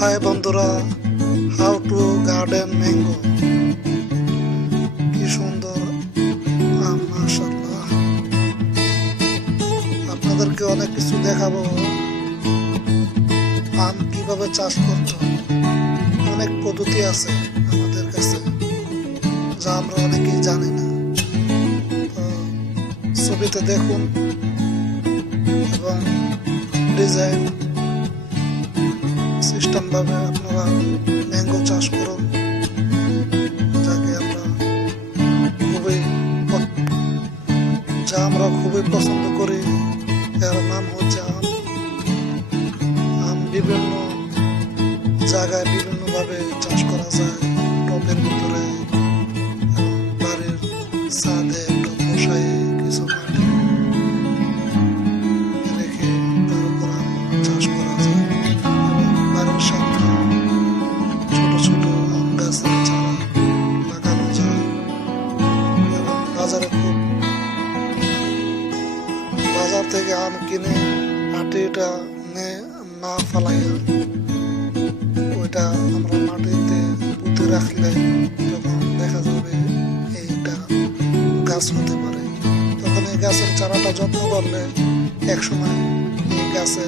High বন্ধুরা, how to garden mango. কি সুন্দর আম, মাশাআল্লাহ। আপনাদেরকে অনেক কিছু দেখাবো, আম কিভাবে চাষ করতে হয়। অনেক পদ্ধতি আছে আমাদের কাছে, যা আমরা অনেকেই জানি না। তো ছবিতে দেখুন এবং ডিজাইন সিস্টেম ভাবে আপনারা ম্যাঙ্গো চাষ করুন, যাকে আমরা খুবই পছন্দ করি। এর নাম হচ্ছে আম। আম বিভিন্ন জায়গায় বিভিন্ন ভাবে চাষ করা যায়, টবের ভিতরে, বাড়ির ছাদে টব বসাই কিছু মাটি রেখে তার উপর আম চাষ করা যায়। বাড়ির সামনে ছোট ছোট আম গাছের চারা লাগানো যায় এবং বাজার থেকে আম কিনে আটিটা না ফালাইয়া ওইটা আমরা মাটিতে পুঁতে রাখলে তখন দেখা যাবে এইটা গাছ হতে পারে। তখন এই গাছের চারাটা যত্ন করলে একসময় এই গাছে